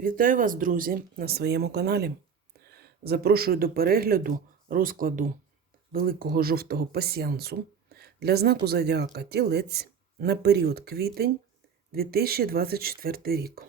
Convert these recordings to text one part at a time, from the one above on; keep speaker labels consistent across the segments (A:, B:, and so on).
A: Вітаю вас, друзі, на своєму каналі. Запрошую до перегляду розкладу великого жовтого пасіансу для знаку зодіака Тілець на період квітень 2024 рік.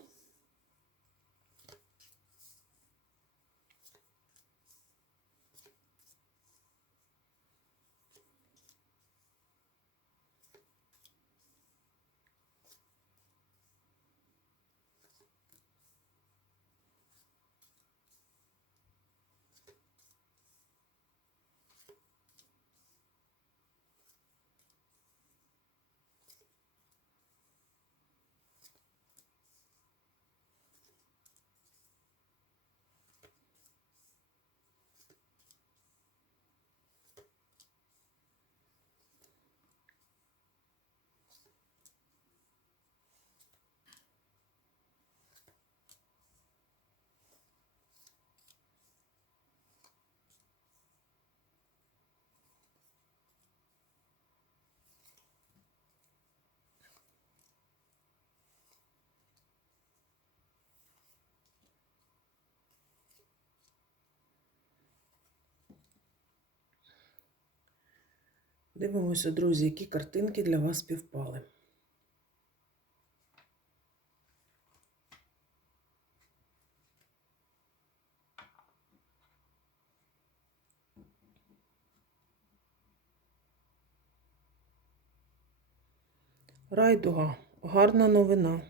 A: Дивимося, друзі, які картинки для вас співпали. Райдуга, гарна новина.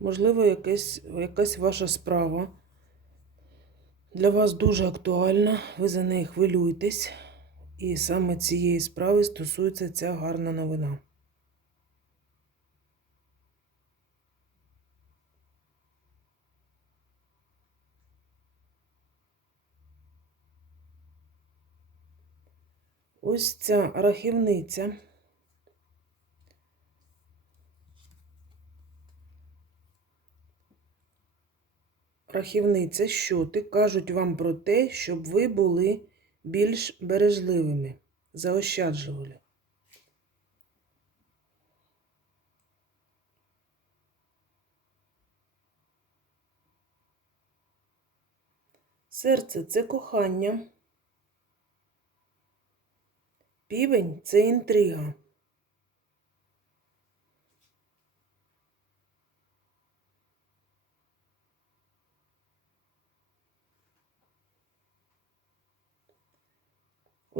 A: Можливо, якась, якась ваша справа для вас дуже актуальна, ви за неї хвилюєтесь, і саме цієї справи стосується ця гарна новина. Ось ця рахівниця. Рахівниця, щоти кажуть вам про те, щоб ви були більш бережливими, заощаджували. Серце це кохання. Півень це інтрига.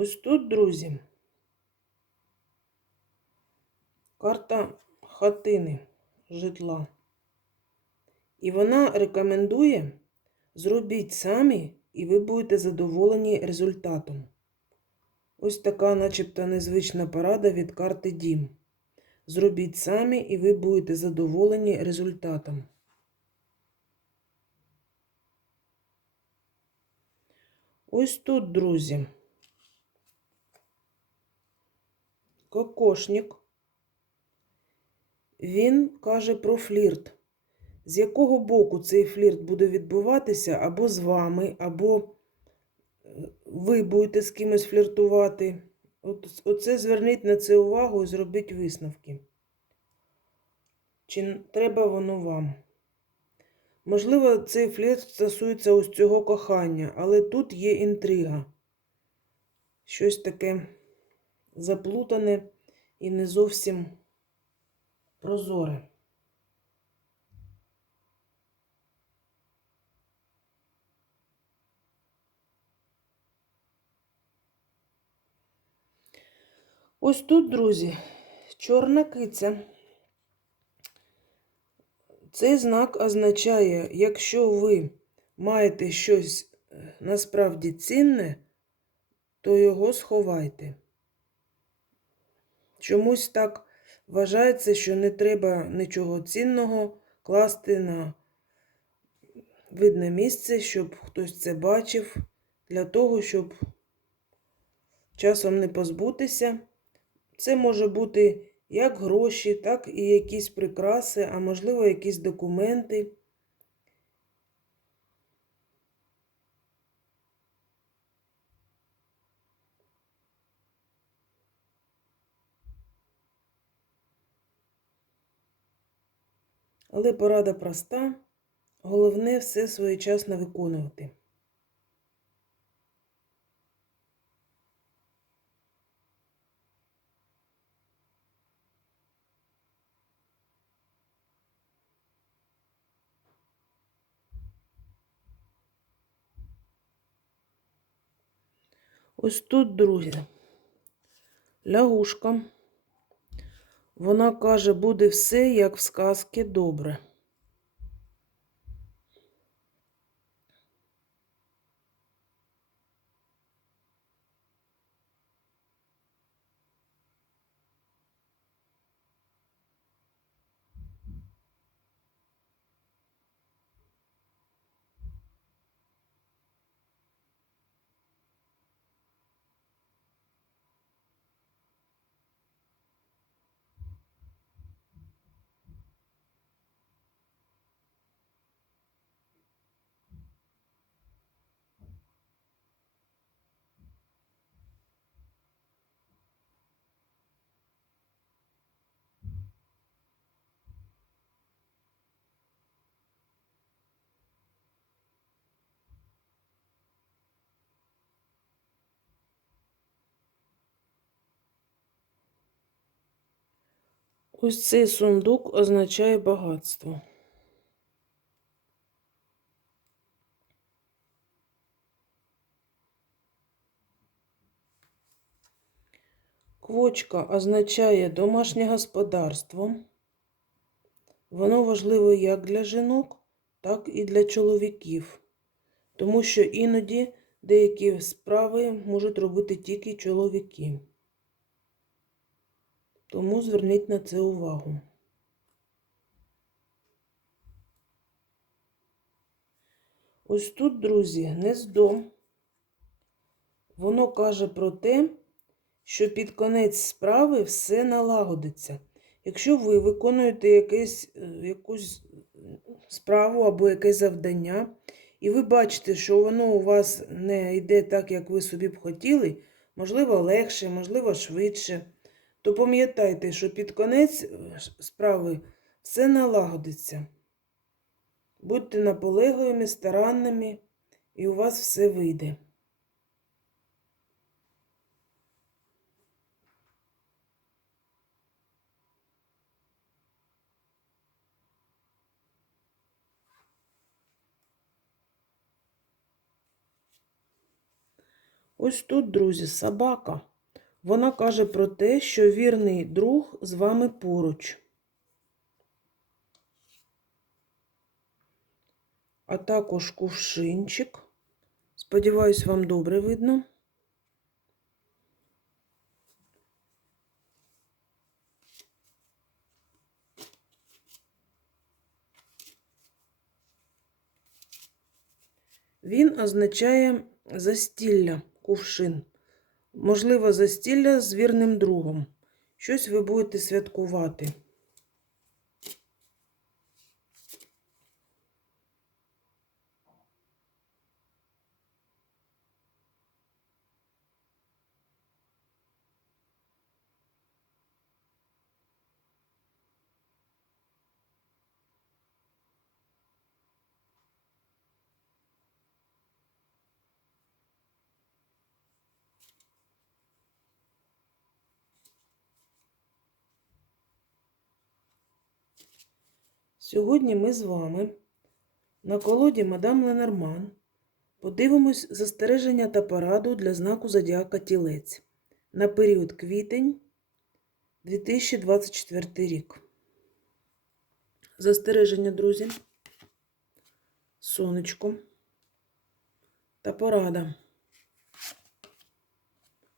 A: Ось тут, друзі, карта хатини житла. І вона рекомендує зробіть самі, і ви будете задоволені результатом. Ось така, начебто, незвична порада від карти Дім. Зробіть самі, і ви будете задоволені результатом. Ось тут, друзі. Кокошник. Він каже про флірт. З якого боку цей флірт буде відбуватися або з вами, або ви будете з кимось фліртувати. От, Оце зверніть на це увагу і зробіть висновки. Чи треба воно вам? Можливо, цей флірт стосується ось цього кохання, але тут є інтрига. Щось таке заплутане і не зовсім прозоре. Ось тут, друзі, чорна киця. Цей знак означає, якщо ви маєте щось е, насправді цінне, то його сховайте. Чомусь так вважається, що не треба нічого цінного класти на видне місце, щоб хтось це бачив, для того, щоб часом не позбутися. Це може бути як гроші, так і якісь прикраси, а можливо, якісь документи. Але порада проста. Головне все своєчасно виконувати. Ось тут, друзі, лягушка. Вона каже, буде все, як в сказки добре. Ось цей сундук означає багатство. Квочка означає домашнє господарство. Воно важливо як для жінок, так і для чоловіків, тому що іноді деякі справи можуть робити тільки чоловіки. Тому зверніть на це увагу. Ось тут, друзі, гнездо. Воно каже про те, що під конець справи все налагодиться. Якщо ви виконуєте якесь, е, якусь справу або якесь завдання, і ви бачите, що воно у вас не йде так, як ви собі б хотіли, можливо, легше, можливо, швидше то пам'ятайте, що під конець е, справи все налагодиться. Будьте наполегливими, старанними, і у вас все вийде. Ось тут, друзі, собака. Вона каже про те, що вірний друг з вами поруч. А також кувшинчик. Сподіваюсь, вам добре видно. Він означає застілля, кувшин. Можливо, застілля з вірним другом. Щось ви будете святкувати. Сьогодні ми з вами на колоді Мадам Ленорман подивимось застереження та пораду для знаку Зодіака Тілець на період квітень 2024 рік. Застереження, друзі, сонечко та порада.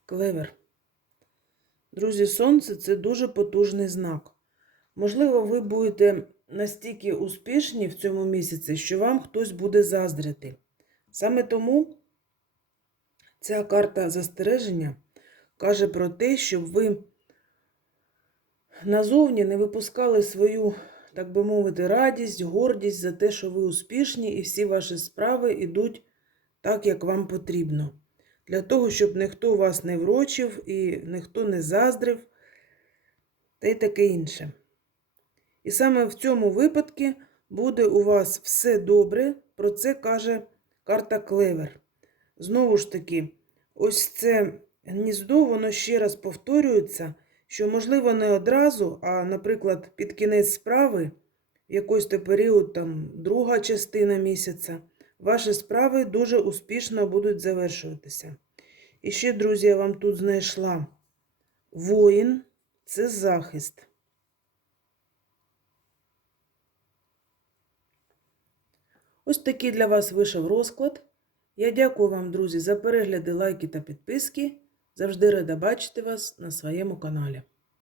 A: Клевер. Друзі, сонце це дуже потужний знак. Можливо, ви будете настільки успішні в цьому місяці, що вам хтось буде заздрити. Саме тому ця карта застереження каже про те, щоб ви назовні не випускали свою, так би мовити, радість, гордість за те, що ви успішні, і всі ваші справи йдуть так, як вам потрібно. Для того, щоб ніхто вас не врочив і ніхто не заздрив, та й таке інше. І саме в цьому випадку буде у вас все добре. Про це каже карта Клевер. Знову ж таки, ось це гніздо, воно ще раз повторюється, що, можливо, не одразу, а, наприклад, під кінець справи, в якийсь то період, там, друга частина місяця, ваші справи дуже успішно будуть завершуватися. І ще, друзі, я вам тут знайшла воїн це захист. Ось такий для вас вийшов розклад. Я дякую вам, друзі, за перегляди, лайки та підписки. Завжди рада бачити вас на своєму каналі.